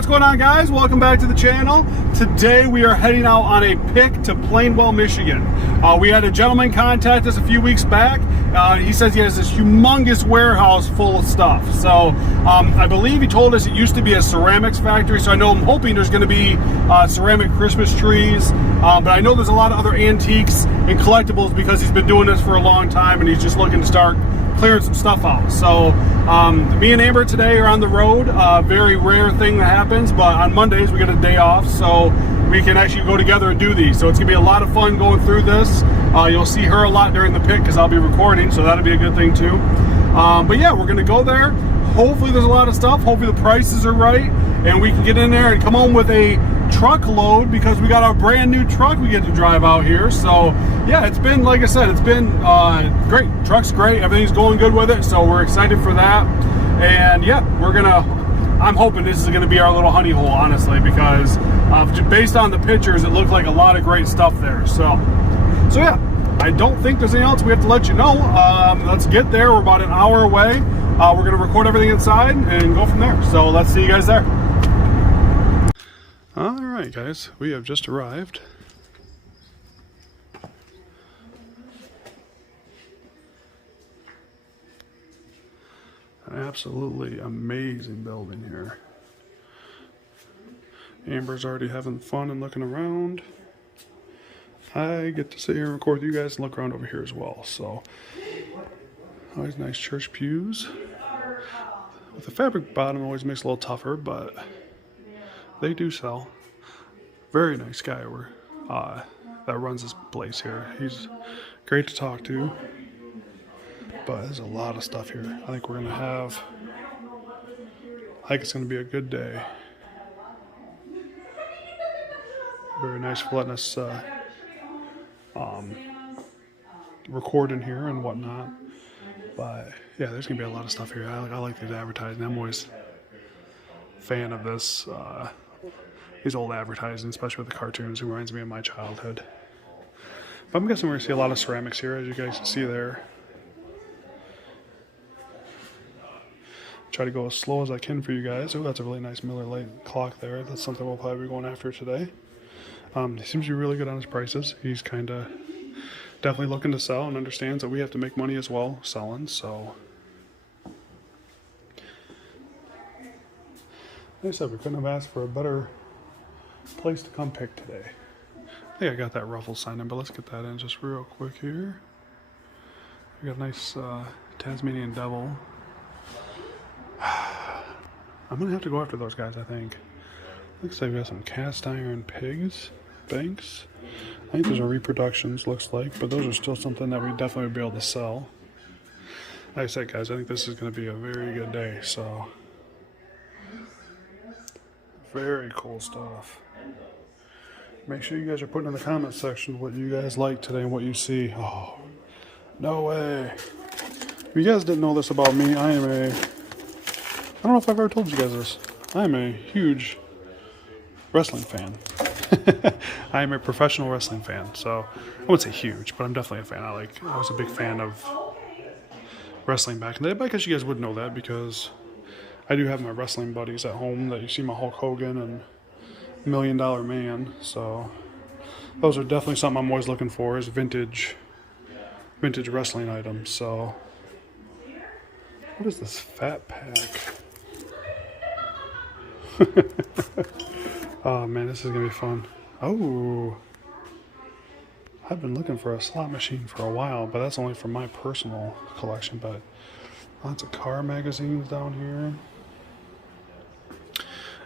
what's going on, guys? Welcome back to the channel. Today we are heading out on a pick to Plainwell, Michigan. We had a gentleman contact us a few weeks back. He says he has this humongous warehouse full of stuff. So I believe he told us it used to be a ceramics factory, so I'm hoping there's going to be ceramic Christmas trees. But I know there's a lot of other antiques and collectibles because he's been doing this for a long time and he's just looking to start clearing some stuff out. So me and Amber today are on the road. Very rare thing that happens, but on Mondays we get a day off, so we can actually go together and do these. So it's gonna be a lot of fun going through this. You'll see her a lot during the pick because I'll be recording, so that'll be a good thing too. But yeah, we're gonna go there. Hopefully there's a lot of stuff. Hopefully the prices are right and we can get in there and come home with a truckload because we got our brand new truck we get to drive out here. So yeah, it's been, like I said, it's been great. Truck's great, everything's going good with it, so we're excited for that. And yeah, I'm hoping this is gonna be our little honey hole, honestly, because based on the pictures, it looked like a lot of great stuff there. So yeah, I don't think there's anything else we have to let you know. Let's get there. We're about an hour away. We're gonna record everything inside and go from there. So let's see you guys there. All right, guys, we have just arrived. An absolutely amazing building here. Amber's already having fun and looking around. I get to sit here and record with you guys and look around over here as well. So, always nice church pews. With the fabric bottom always makes it a little tougher, but they do sell. Very nice guy that runs this place here. He's great to talk to. But there's a lot of stuff here. I think it's gonna be a good day. Very nice for letting us record in here and whatnot. But yeah, there's gonna be a lot of stuff here. I like these advertising. I'm always a fan of this. These old advertising, especially with the cartoons. It reminds me of my childhood. But I'm guessing we're gonna see a lot of ceramics here, as you guys can see there. Try to go as slow as I can for you guys. Oh, that's a really nice Miller Lite clock there. That's something we'll probably be going after today. He seems to be really good on his prices. He's kind of definitely looking to sell and understands that we have to make money as well selling. So, like I said, we couldn't have asked for a better place to come pick today. I think I got that ruffle sign in, but let's get that in just real quick here. We got a nice Tasmanian Devil. I'm gonna have to go after those guys, I think. Looks like we got some cast iron banks. I think those are reproductions, looks like, but those are still something that we definitely would be able to sell. Like I said, guys, I think this is gonna be a very good day, so. Very cool stuff. Make sure you guys are putting in the comment section what you guys like today and what you see. Oh, no way. If you guys didn't know this about me, I don't know if I've ever told you guys this. I'm a huge wrestling fan. I am a professional wrestling fan. So I wouldn't say huge, but I'm definitely a fan. I was a big fan of wrestling back in the day. But I guess you guys would know that because I do have my wrestling buddies at home that you see my Hulk Hogan and $1 Million Man. So those are definitely something I'm always looking for is vintage wrestling items. So what is this fat pack? Oh man, this is gonna be fun. Oh, I've been looking for a slot machine for a while, but that's only for my personal collection. But lots of car magazines down here.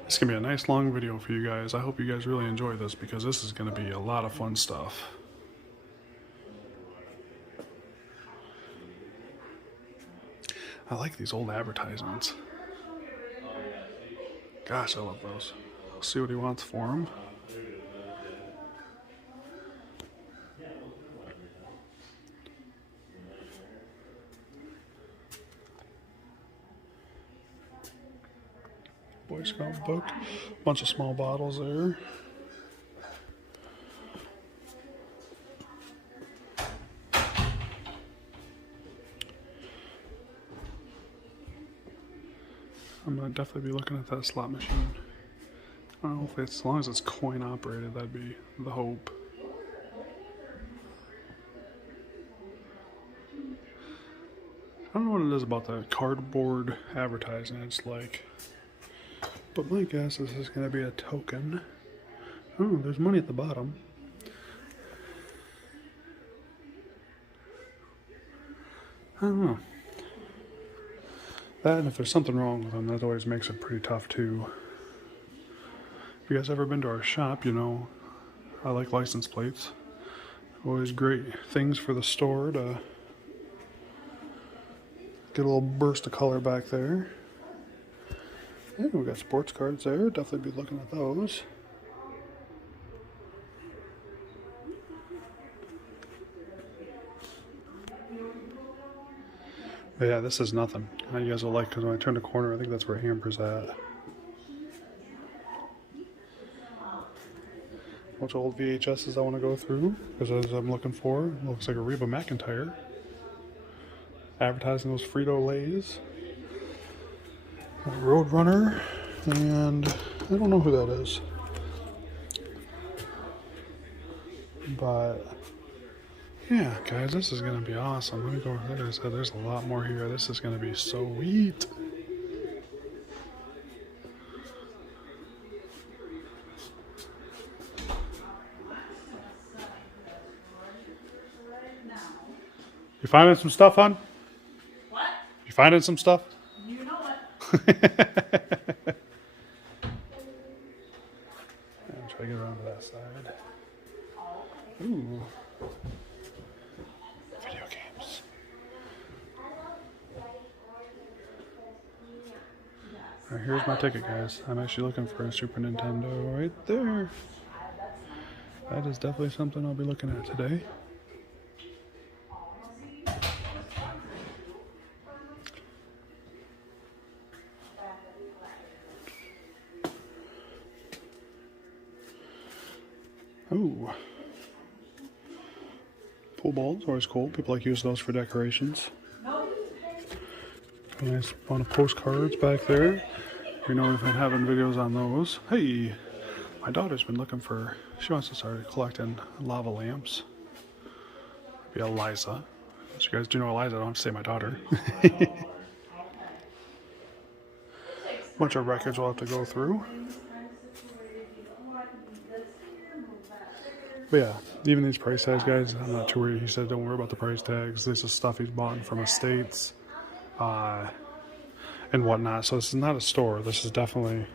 It's gonna be a nice long video for you guys. I hope you guys really enjoy this because this is gonna be a lot of fun stuff. I like these old advertisements. Gosh, I love those. We'll see what he wants for them. Boy Scout book. Bunch of small bottles there. I'm going to definitely be looking at that slot machine. Well, if it's, as long as it's coin operated, that'd be the hope. I don't know what it is about that cardboard advertising. It's like, but my guess is this is going to be a token. Oh, there's money at the bottom. I don't know. That, and if there's something wrong with them, that always makes it pretty tough too. If you guys ever been to our shop, you know I like license plates. Always great things for the store to get a little burst of color back there. Yeah, we got sports cards there. Definitely be looking at those. But yeah, this is nothing. You guys will like, because when I turn the corner, I think that's where Amber's at. Bunch of old VHSs I want to go through, because as I'm looking for, it looks like a Reba McEntire. Advertising those Frito-Lays. Roadrunner, and I don't know who that is. But yeah, guys, this is going to be awesome. Let me go, like I said, there's a lot more here. This is going to be so sweet. You finding some stuff, hon? What? You finding some stuff? You know it. I'll try to get around to that side. Ooh. Video games. Alright, here's my ticket, guys. I'm actually looking for a Super Nintendo right there. That is definitely something I'll be looking at today. Ooh. Pool balls, always cool. People like use those for decorations. Nice amount of postcards back there. You know we've been having videos on those. Hey, my daughter's been looking for, she wants to start collecting lava lamps. Be Eliza. As you guys do know Eliza, I don't have to say my daughter. Bunch of records we'll have to go through. But yeah, even these price tags, guys, I'm not too worried. He said don't worry about the price tags. This is stuff he's bought from estates and whatnot. So this is not a store. This is definitely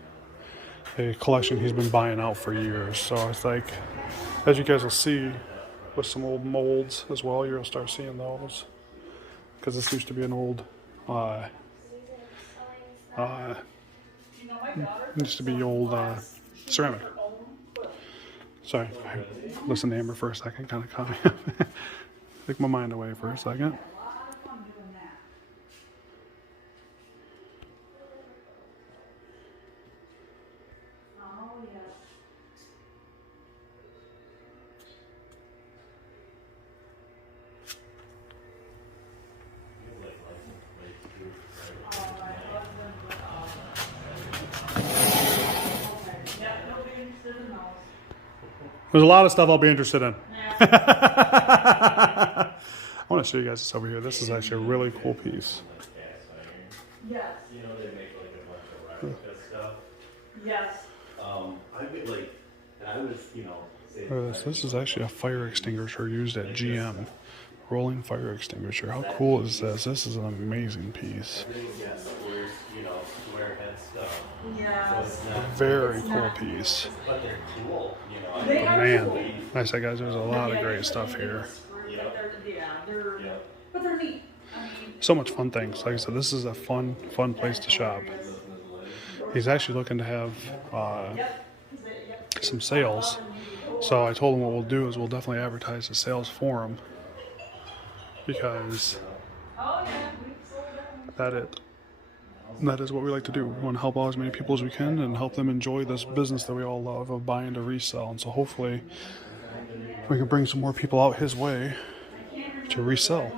a collection he's been buying out for years. So it's like, as you guys will see with some old molds as well, you'll start seeing those. Because this used to be an old, used to be old ceramic. Sorry, I listened to Amber for a second, kind of caught me. Took my mind away for a second. There's a lot of stuff I'll be interested in. I want to show you guys this over here. This is actually a really cool piece. Yes. You know, they make like a bunch of replica stuff. Yes. I get like, and I was, you know, Look at this. This is actually a fire extinguisher used at GM. Rolling fire extinguisher. How cool is this? This is an amazing piece. yes, squares, you know, square head stuff. Yes. So it's not, Very cool piece. but they're cool, you know. They are Man, cool. like I said, guys, there's a lot of great stuff here. But they're neat. I mean, So much fun things. Like I said, this is a fun place to shop. He's actually looking to have some sales. So I told him what we'll do is we'll definitely advertise the sales for him. Because that is what we like to do. We want to help out as many people as we can and help them enjoy this business that we all love of buying to resell. And so hopefully we can bring some more people out his way to resell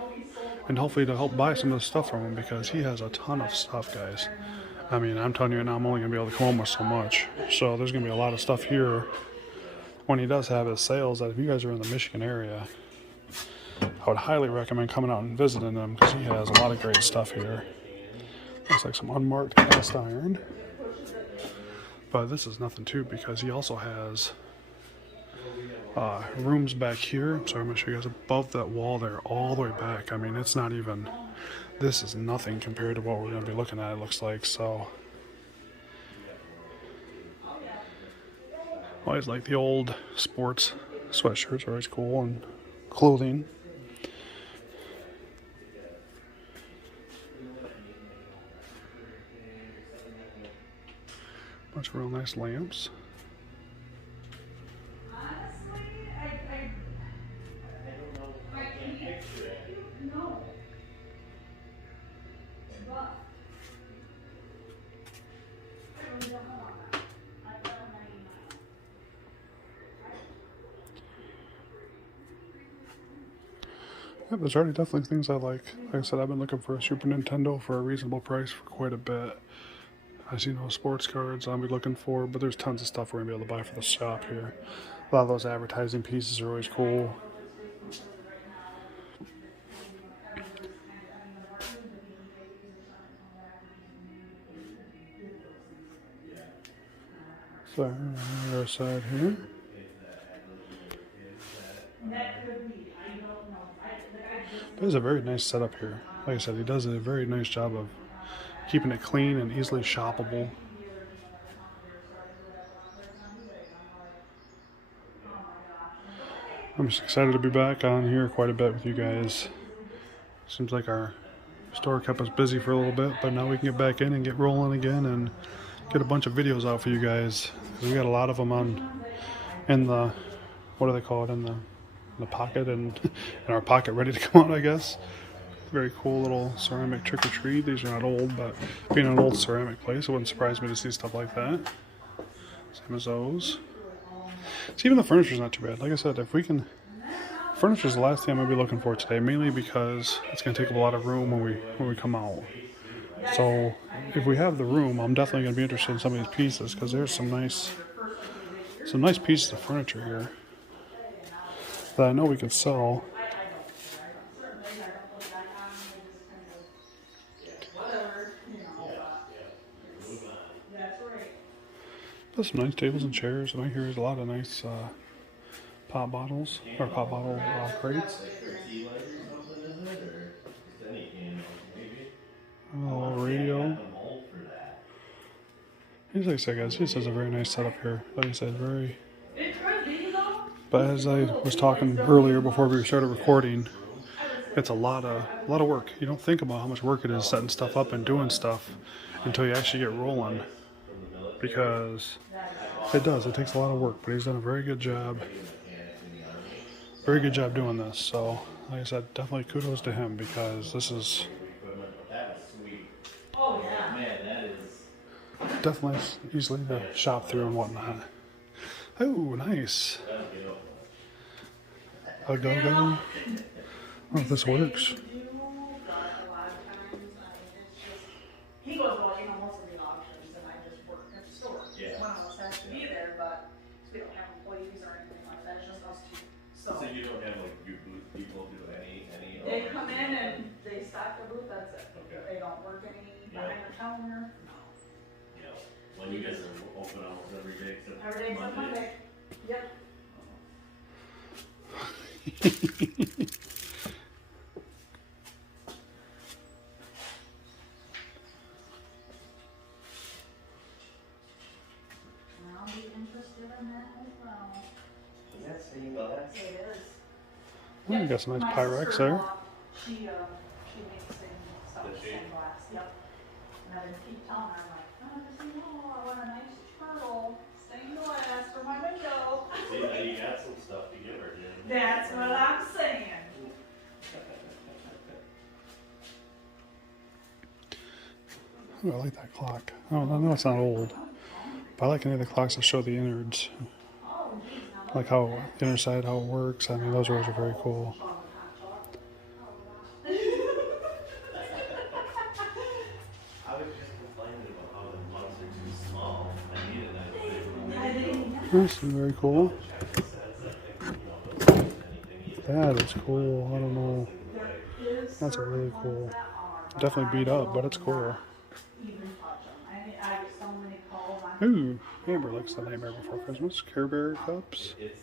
and hopefully to help buy some of the stuff from him, because he has a ton of stuff, guys. I mean, I'm telling you right now, I'm only going to be able to come home with so much. So there's going to be a lot of stuff here when he does have his sales that if you guys are in the Michigan area, I would highly recommend coming out and visiting him because he has a lot of great stuff here. Looks like some unmarked cast iron. But this is nothing too because he also has rooms back here. So I'm going to show you guys above that wall there all the way back. I mean, it's not even, this is nothing compared to what we're going to be looking at, it looks like. So always like the old sports sweatshirts are always cool, and clothing. Bunch of real nice lamps. Yeah, there's already definitely things I like. Like I said, I've been looking for a Super Nintendo for a reasonable price for quite a bit. I see no sports cards I'll be looking for, but there's tons of stuff we're going to be able to buy for the shop here. A lot of those advertising pieces are always cool. So, on the other side here. There's a very nice setup here. Like I said, he does a very nice job of keeping it clean and easily shoppable. I'm just excited to be back on here quite a bit with you guys. Seems like our store kept us busy for a little bit, but now we can get back in and get rolling again and get a bunch of videos out for you guys. We got a lot of them on in the, what do they call it, in the pocket and in our pocket ready to come out, I guess. Very cool little ceramic trick-or-treat. These are not old, but being an old ceramic place, it wouldn't surprise me to see stuff like that. Same as those. So even the furniture's not too bad. Like I said, if we can, furniture's the last thing I'm gonna be looking for today, mainly because it's gonna take up a lot of room when we come out. So if we have the room, I'm definitely gonna be interested in some of these pieces because there's some nice pieces of furniture here that I know we could sell. There's some nice tables and chairs, and I hear there's a lot of nice pop bottles or pop bottle crates. Oh, radio. Like I said, guys, this is a very nice setup here. Like I said, very. But as I was talking earlier before we started recording, it's a lot of work. You don't think about how much work it is setting stuff up and doing stuff until you actually get rolling, because it does. It takes a lot of work, but he's done a very good job. Very good job doing this. So, like I said, definitely kudos to him because this is definitely easily to shop through and whatnot. Oh, nice. A go-go. I don't know if this works. He goes, well, you know, most of the auctions, and I just work at the store. Yeah. One of us has to be there, but we don't have employees or anything like that, it's just us two. So you don't have like your booth people do any? They come in and they stock the booth, that's it. Okay. They don't work any behind the counter, no. You know, when you guys are open almost every day except Every day except Monday. Yep. I'll be interested in that as well. Yes, you know that. It is. Oh, you got some nice My Pyrex there. sister-in-law, she makes things, stuff, Does she? stained glass, yep. And I didn't keep telling her, I'm like, oh, you know, I want a nice turtle, stained glass for my window. See, now you got some stuff to give her, Jen. That's what I'm saying. Oh, I like that clock. Oh, I know it's not old, but I like any of the clocks that show the innards. Like how the inner side, how it works. I mean, those are very cool. I was just complaining about how This is very cool. That is cool. I don't know. That's a really cool. Definitely beat up, but it's cool. Ooh, Amber likes the Nightmare Before Christmas. Care Bear cups. It's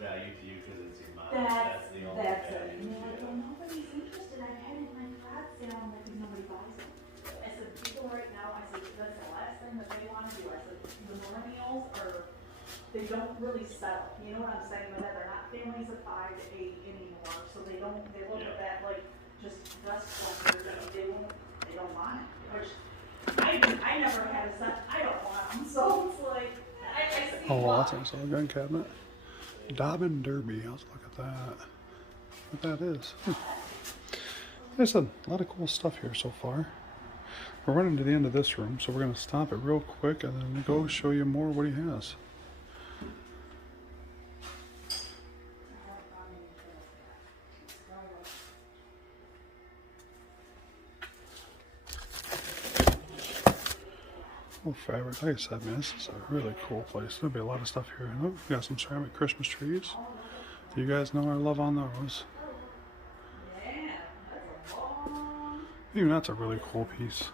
value to you because it's your mom. That's the only it. value. And they're like, well, nobody's interested. I've had it in my garage sale. I'm like, because nobody buys them. I said, people right now, I said, that's the last thing that they want to do. I said, the millennials are, they don't really settle. You know what I'm saying by that? They're not families of 5 to 8 anymore. So they look at that like just dust clusters and they don't want it. Which I never had a set. I don't want them. So it's like, I see Oh, that's also a gun cabinet. Dobbin Derby. Let's look at that. What that is. There's a lot of cool stuff here so far. We're running to the end of this room, so we're going to stop it real quick and then go show you more what he has. Oh, fabric. Like I said, man, this is a really cool place. There'll be a lot of stuff here. Oh, we got some ceramic Christmas trees. You guys know our love on those. Even that's a really cool piece.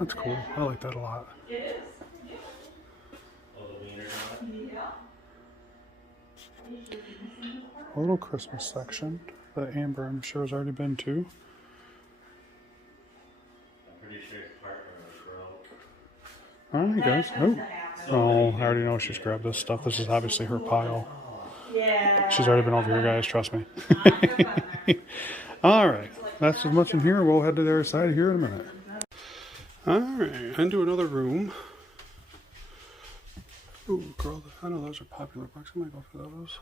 That's cool. I like that a lot. it is. Oh, the wiener dog? Yeah. A little Christmas section that Amber, I'm sure, has already been to. I'm pretty sure his partner was broke. All right, guys. Oh, I already know she's grabbed this stuff. This is obviously her pile. Yeah. She's already been over here, guys. Trust me. All right. That's as much in here. We'll head to the other side here in a minute. All right. Into another room. Ooh, girl. I know those are popular books. I might go for those.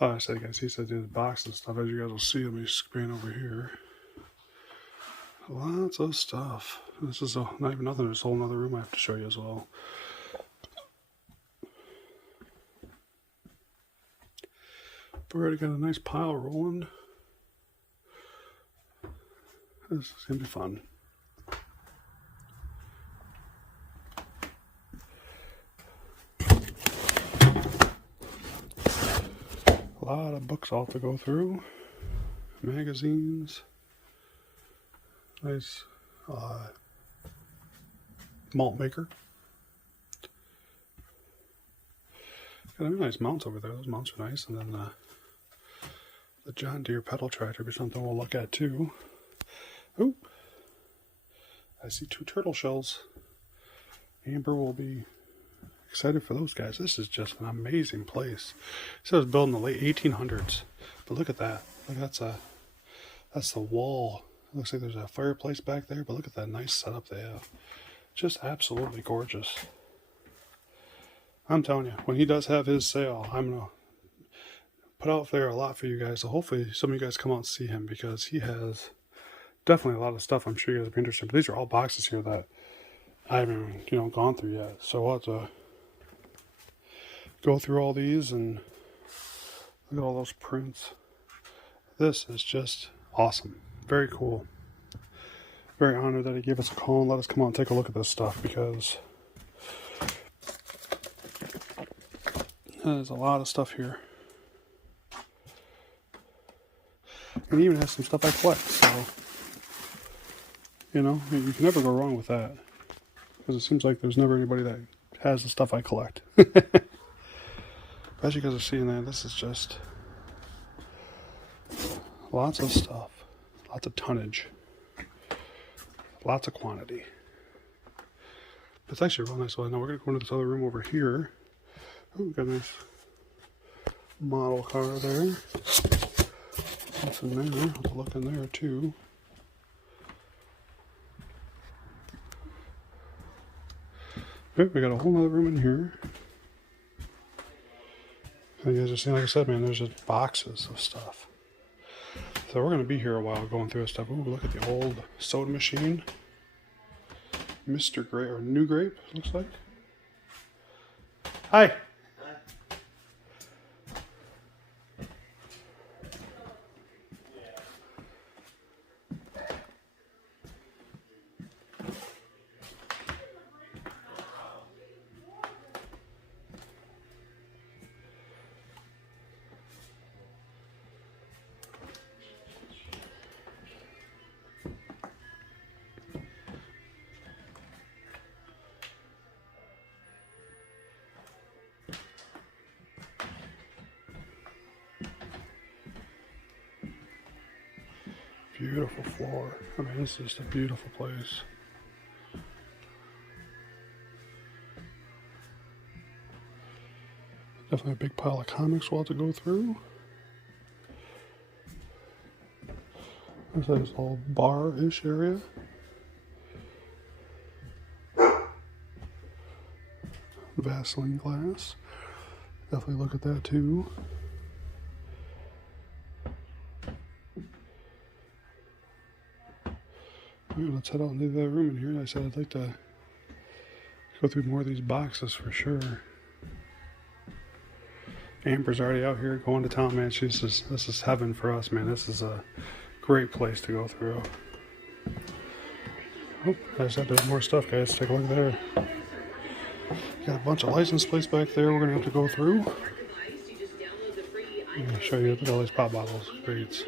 Oh, I said, guys, he said there's boxes and stuff. As you guys will see, let me span over here. Lots of stuff. This is not even nothing. There's a whole other room I have to show you as well. But we already got a nice pile rolling. This is going to be fun. A lot of books all to go through. Magazines. Nice malt maker. Got a nice mounts over there. Those mounts are nice. And then the John Deere pedal tractor will be something we'll look at too. Oh, I see 2 turtle shells. Amber will be excited for those guys. This is just an amazing place. It says it was built in the late 1800s. But look at that. Look, that's the wall. It looks like there's a fireplace back there, but look at that nice setup they have. Just absolutely gorgeous. I'm telling you, when he does have his sale, I'm going to put out there a lot for you guys. So hopefully some of you guys come out and see him because he has definitely a lot of stuff I'm sure you guys will be interested in. But these are all boxes here that I haven't, gone through yet. So we'll have to go through all these and look at all those prints. This is just awesome. Very cool. Very honored that he gave us a call and let us come out and take a look at this stuff because there's a lot of stuff here. And he even has some stuff I collect, so you can never go wrong with that. Because it seems like there's never anybody that has the stuff I collect. As you guys are seeing that, this is just lots of stuff. Lots of tonnage. Lots of quantity. But it's actually real nice. Well, now we're going to go into this other room over here. Oh, we've got a nice model car there. What's in there? I'll have to look in there too. Okay, we got a whole other room in here. And you guys are seeing, like I said, man, there's just boxes of stuff. So we're going to be here a while going through this stuff. Ooh, look at the old soda machine. Mr. Grape, or New Grape, looks like. Hi. beautiful floor. I mean, this is just a beautiful place. Definitely a big pile of comics we'll have to go through. There's this little bar-ish area. Vaseline glass. Definitely look at that too. Right, let's head out into the room in here. I said I'd like to go through more of these boxes for sure. Amber's already out here going to town, man. This is heaven for us, man. This is a great place to go through. Oh, I just have to do more stuff, guys. Take a look there. Got a bunch of license plates back there we're gonna have to go through. I'm gonna show you. Look at all these pop bottles. Great.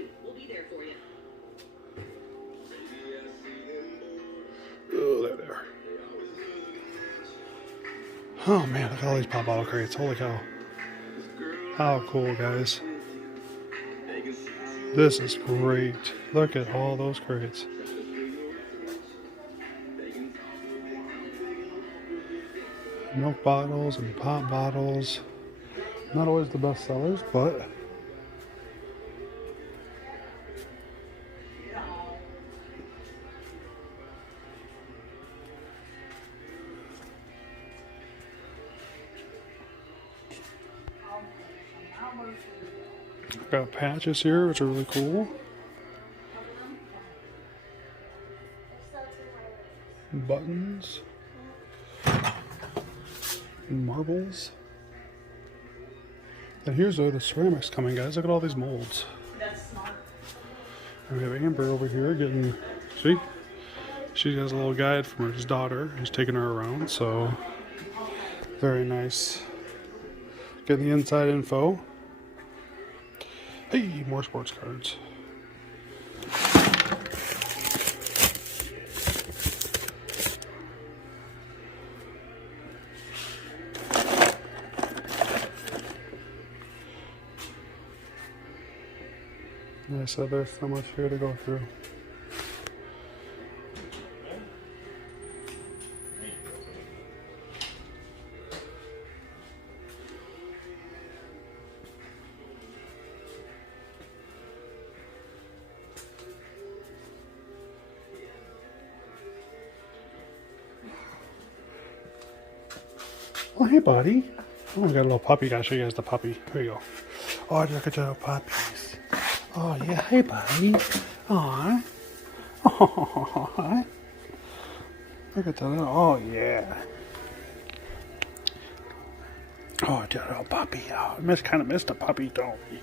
Oh, there. Oh man, look at all these pop bottle crates. Holy cow. How cool, guys. This is great. Look at all those crates. Milk bottles and pop bottles. Not always the best sellers, but got patches here, which are really cool. Buttons. Marbles. And here's where the ceramics coming, guys. Look at all these molds. That's smart. And we have Amber over here getting, see? She has a little guide from her daughter. He's taking her around, so very nice. Getting the inside info. Hey, more sports cards. Yeah, so there's so much here to go through. Oh, hey, buddy. Oh, we got a little puppy. Gotta show you guys the puppy. Here you go. Oh, look at the little puppies. Oh, yeah. Hey, buddy. Aw. Oh, look at the little. Oh, yeah. Oh, the little puppy. Oh, I kind of missed a puppy, don't we?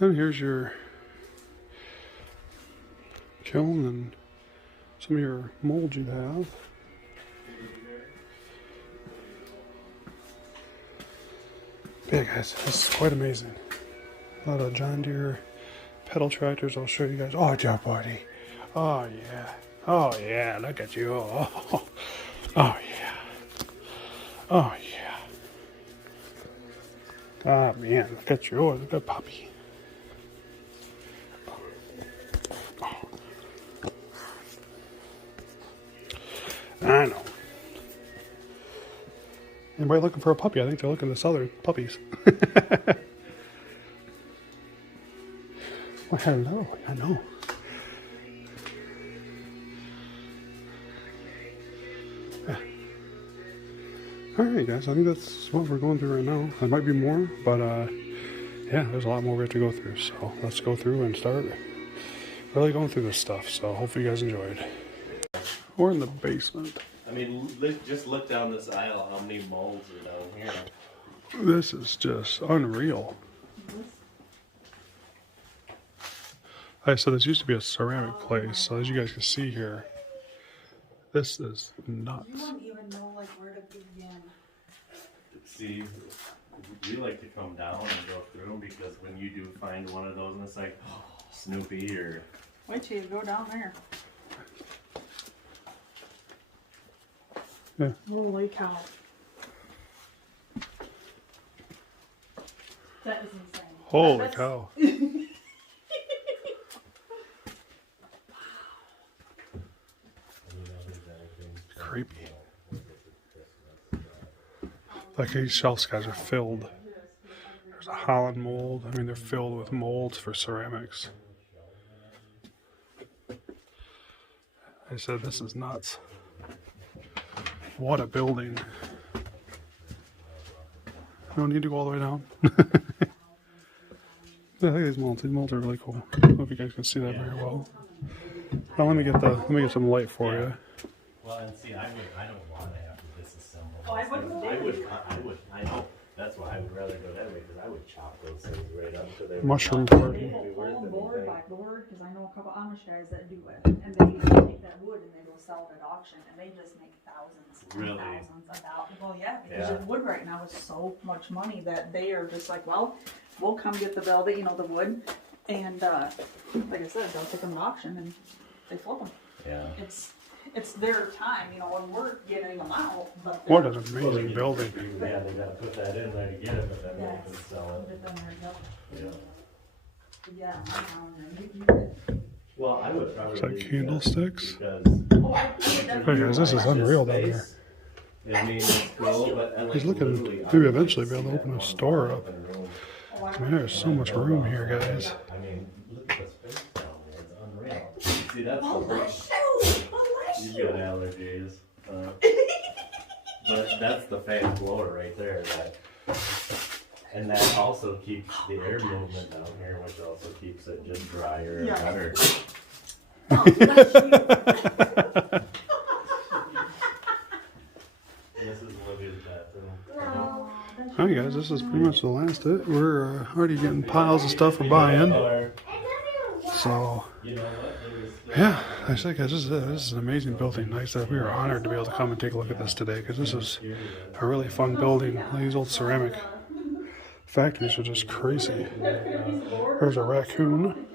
And here's your kiln and some of your molds you have. But yeah, guys, this is quite amazing. A lot of John Deere pedal tractors. I'll show you guys. Oh, Joe buddy. Oh yeah. Oh yeah. Look at you. Oh, oh yeah. Oh yeah. Oh man, look at you. Oh, look at puppy. I know. Anybody looking for a puppy? I think they're looking to sell their puppies. Well, hello. I know. Yeah. Alright, guys. I think that's what we're going through right now. There might be more, but yeah, there's a lot more we have to go through. So let's go through and start really going through this stuff. So hopefully you guys enjoyed. We're in the basement. I mean, just look down this aisle, how many molds are down here. This is just unreal. Alright, so this used to be a ceramic place, so as you guys can see here, this is nuts. You don't even know like where to begin. See, we like to come down and go through them because when you do find one of those and it's like, oh, Snoopy or... Wait till you go down there. Yeah. Holy cow. That is insane. Holy That's- cow. Creepy. Like these shelves, guys, are filled. There's a Holland mold. I mean, they're filled with molds for ceramics. I said, this is nuts. What a building. You don't need to go all the way down. Yeah, look at these molds. These molds are really cool. I don't know if you guys can see that very well. Now let me get some light for you. Well, and see, I don't want to have to disassemble. Oh, I wouldn't. I know. That's why I would rather go that way, because I would chop those things right up to their Mushroom party. They will pull them board by board, because I know a couple Amish guys that do it, and they take that wood and they go sell it at auction, and they just make thousands, Really? thousands of dollars. Well, yeah, because Yeah. the wood right now is so much money that they are just like, well, we'll come get the velvet, the wood, and like I said, they'll take them at auction and they flip them. Yeah. It's their time, and we're getting them out. But What an amazing building. Yeah, they gotta put that in there to get it, but then Yes. they can sell Put it. it down there, yep. Yeah. Yeah, I'm telling you. Well, I would probably. Is that leave candlesticks? Because Oh, I Hey guys, this is unreal down here. I mean, it's cool, but and He's like, looking, literally, I maybe would eventually like be to able to see open that a one store up. open room. I mean, there's so much room here, guys. I mean, look at the space down there, it's unreal. See, that's the Bless first, you! Bless you've you! got allergies. But that's the fan blower right there, and that also keeps the air movement down here, which also keeps it just drier and Yeah. better. Oh, bless you. This is Olivia's bathroom. Oh, that's Alright guys, this is pretty much the last of it. We're already getting piles of stuff for buying. Or, So, you know what, there's yeah, like I said guys, this is an amazing building. Like I said, we were honored to be able to come and take a look at this today, because this is a really fun building. These old ceramic factories are just crazy. There's a raccoon.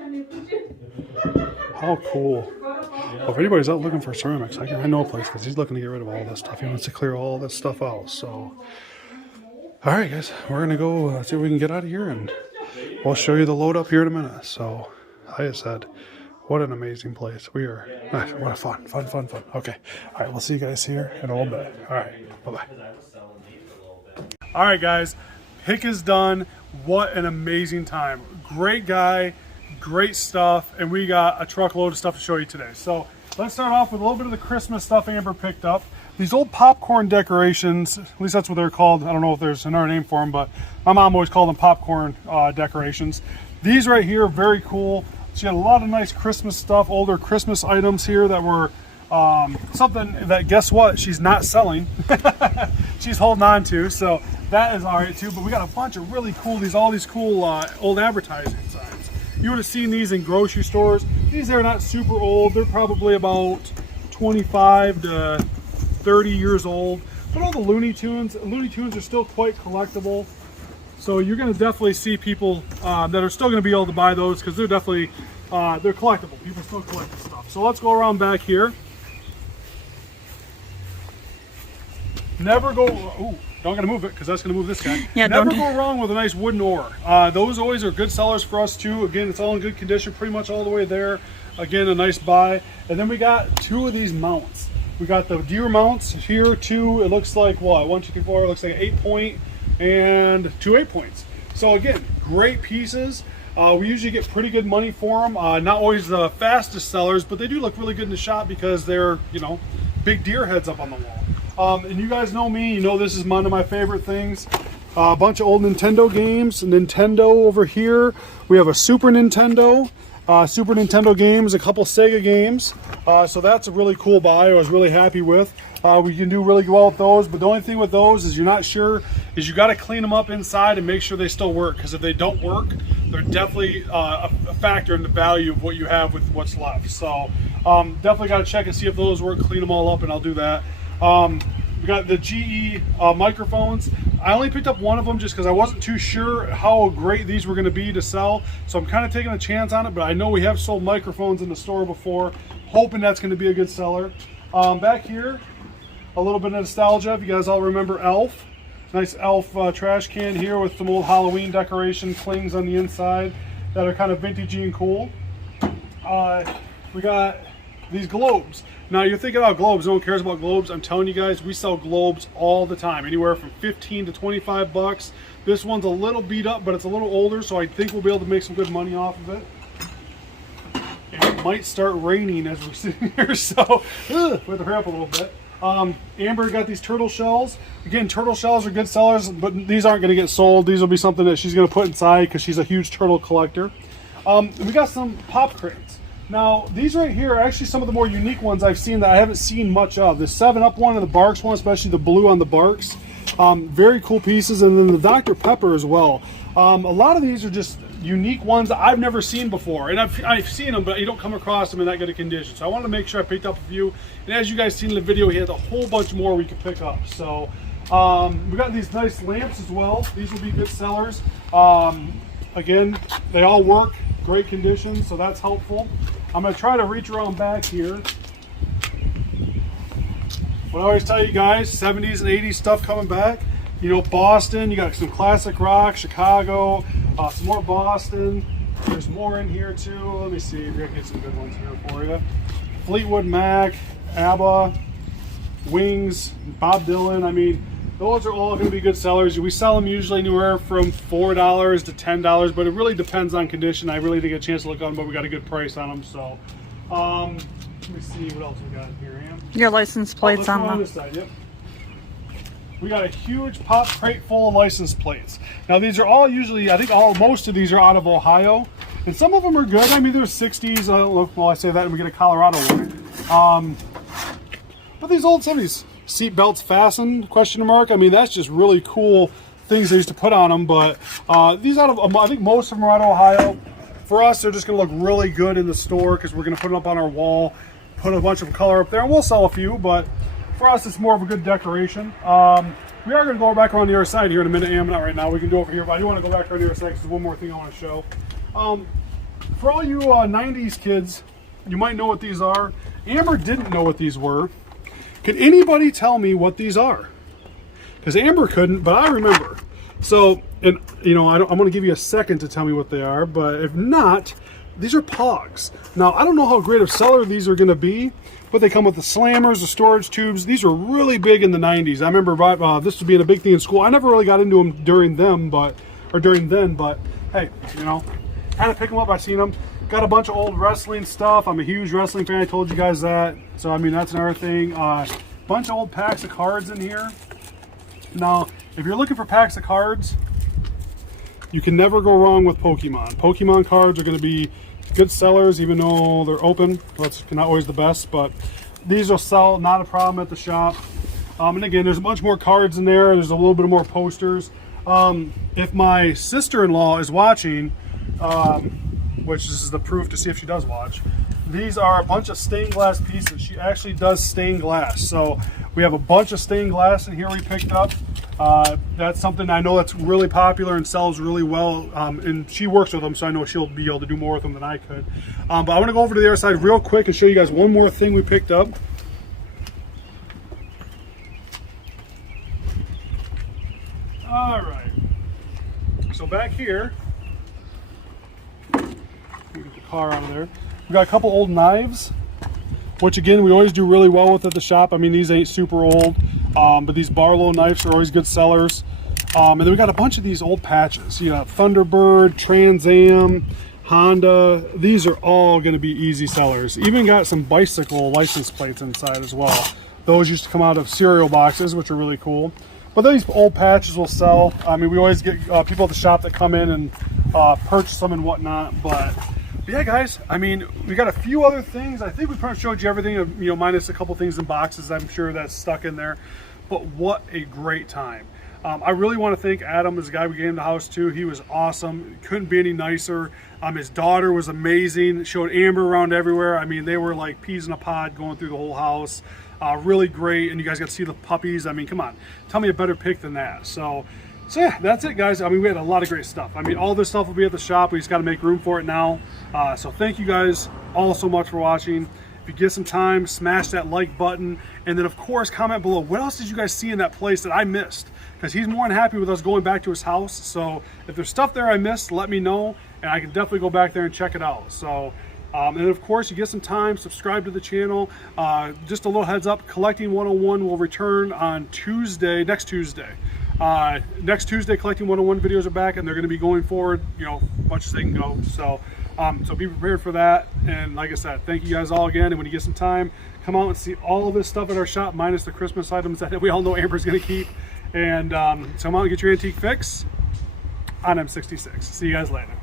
How cool. Well, if anybody's out looking for ceramics, I know a place, because he's looking to get rid of all this stuff. He wants to clear all this stuff out. So, all right, guys, we're going to go see what we can get out of here, and we'll show you the load up here in a minute. So, like I said, what an amazing place. We are, what a fun. Okay. All right, we'll see you guys here in a little bit. All right, bye-bye. All right, guys, pick is done. What an amazing time. Great guy, great stuff, and we got a truckload of stuff to show you today. So let's start off with a little bit of the Christmas stuff Amber picked up. These old popcorn decorations, at least that's what they're called. I don't know if there's another name for them, but my mom always called them popcorn decorations. These right here, very cool. She had a lot of nice Christmas stuff, older Christmas items here that were something that, guess what, she's not selling. She's holding on to, so that is all right too. But we got a bunch of really cool, all these cool old advertising signs. You would have seen these in grocery stores. These are not super old. They're probably about 25 to 30 years old. But all the Looney Tunes are still quite collectible. So you're going to definitely see people that are still going to be able to buy those, because they're definitely they're collectible. People still collect this stuff. So let's go around back here. Never go. Ooh, don't gotta move it, because that's gonna move this guy. Yeah, never don't. go wrong with a nice wooden oar. Those always are good sellers for us too. Again, it's all in good condition, pretty much all the way there. Again, a nice buy. And then we got two of these mounts. We got the deer mounts here, two. It looks like what? 1, 2, 3, 4. It looks like an 8-point and 2 8-points. So again, great pieces. We usually get pretty good money for them. Not always the fastest sellers, but they do look really good in the shop, because they're, big deer heads up on the wall. And you guys know me, you know this is one of my favorite things. A bunch of old Nintendo games. Nintendo over here. We have a Super Nintendo games, a couple Sega games. So that's a really cool buy. I was really happy with. We can do really well with those, but the only thing with those is you're not sure, is you got to clean them up inside and make sure they still work, because if they don't work, they're definitely a factor in the value of what you have with what's left. So definitely got to check and see if those work, clean them all up, and I'll do that. We got the GE microphones. I only picked up one of them just because I wasn't too sure how great these were going to be to sell. So I'm kind of taking a chance on it, but I know we have sold microphones in the store before, hoping that's going to be a good seller. Back here, a little bit of nostalgia. If you guys all remember Elf. Nice Elf trash can here with some old Halloween decoration clings on the inside that are kind of vintagey and cool. We got these globes. Now you're thinking about globes, no one cares about globes. I'm telling you guys, we sell globes all the time, anywhere from 15 to 25 bucks. This one's a little beat up, but it's a little older, so I think we'll be able to make some good money off of it. And it might start raining as we're sitting here, so we have to hurry up a little bit. Amber got these turtle shells. Again, turtle shells are good sellers, but these aren't going to get sold. These will be something that she's going to put inside because she's a huge turtle collector. We got some pop crates. Now, these right here are actually some of the more unique ones I've seen that I haven't seen much of. The 7-Up one and the Barks one, especially the blue on the Barks. Very cool pieces, and then the Dr. Pepper as well. A lot of these are just unique ones that I've never seen before, and I've seen them, but you don't come across them in that good a condition. So I wanted to make sure I picked up a few, and as you guys seen in the video, he had a whole bunch more we could pick up. So we got these nice lamps as well. These will be good sellers. Again, they all work, great condition, so that's helpful. I'm going to try to reach around back here. What I always tell you guys, 70s and 80s stuff coming back. You know, Boston, you got some classic rock, Chicago, some more Boston. There's more in here too. Let me see if I can get some good ones here for you. Fleetwood Mac, ABBA, Wings, Bob Dylan. I mean, those are all going to be good sellers. We sell them usually anywhere from $4 to $10, but it really depends on condition. I really didn't get a chance to look on them, but we got a good price on them. So, let me see what else we got in here, Am. Your license plates on this side, yep. We got a huge pop crate full of license plates. Now these are all usually, I think most of these are out of Ohio, and some of them are good. I mean, there's 60s. Well, I say that, and we get a Colorado one. But these old 70s seat belts fastened? Question mark. I mean, that's just really cool things they used to put on them. But these out of, I think most of them are out of Ohio. For us, they're just going to look really good in the store because we're going to put them up on our wall, put a bunch of color up there, and we'll sell a few. But for us, it's more of a good decoration. We are going to go back around the other side here in a minute, Am, not right now. We can do over here, but I do want to go back around the other side because there's one more thing I want to show. For all you 90s kids, you might know what these are. Amber didn't know what these were. Can anybody tell me what these are? Because Amber couldn't, but I remember. So, and you know, I'm going to give you a second to tell me what they are, but if not, these are Pogs. Now, I don't know how great of seller these are going to be, but they come with the slammers, the storage tubes. These were really big in the 90s. I remember this was being a big thing in school. I never really got into them during then, but hey, you know, kind of pick them up. I've seen them. Got a bunch of old wrestling stuff. I'm a huge wrestling fan. I told you guys that. So, I mean, that's another thing. Bunch of old packs of cards in here. Now, if you're looking for packs of cards, you can never go wrong with Pokemon. Pokemon cards are going to be good sellers, even though they're open. That's not always the best, but these will sell, not a problem at the shop. And again, there's a bunch more cards in there. There's a little bit more posters. If my sister-in-law is watching, which this is the proof to see if she does watch, these are a bunch of stained glass pieces. She actually does stained glass. So we have a bunch of stained glass in here we picked up. That's something I know that's really popular and sells really well, and she works with them, so I know she'll be able to do more with them than I could. But I want to go over to the other side real quick and show you guys one more thing we picked up. All right, so back here, get the car out of there. We got a couple old knives, which again, we always do really well with at the shop. I mean, these ain't super old. But these Barlow knives are always good sellers. And then we got a bunch of these old patches. You got Thunderbird, Trans Am, Honda. These are all going to be easy sellers. Even got some bicycle license plates inside as well. Those used to come out of cereal boxes, which are really cool. But these old patches will sell. I mean, we always get people at the shop that come in and purchase them and whatnot. But yeah, guys, I mean, we got a few other things. I think we pretty much showed you everything, you know, minus a couple things in boxes. I'm sure that's stuck in there. But what a great time. I really want to thank Adam, as the guy we gave him the house to. He was awesome. Couldn't be any nicer. His daughter was amazing. Showed Amber around everywhere. I mean, they were like peas in a pod going through the whole house. Really great. And you guys got to see the puppies. I mean, come on. Tell me a better pick than that. So yeah, that's it, guys. I mean, we had a lot of great stuff. I mean, all this stuff will be at the shop. We just got to make room for it now. So thank you guys all so much for watching. If you get some time, smash that like button. And then of course, comment below, what else did you guys see in that place that I missed? Because he's more than happy with us going back to his house. So if there's stuff there I missed, let me know, and I can definitely go back there and check it out. So, and of course, you get some time, subscribe to the channel. Just a little heads up, Collecting 101 will return on Tuesday, next Tuesday. Next Tuesday, Collecting 101 videos are back, and they're going to be going forward, you know, much as they can go. So, so be prepared for that. And like I said, thank you guys all again. And when you get some time, come out and see all of this stuff at our shop, minus the Christmas items that we all know Amber's going to keep. And so come out and get your antique fix on M66. See you guys later.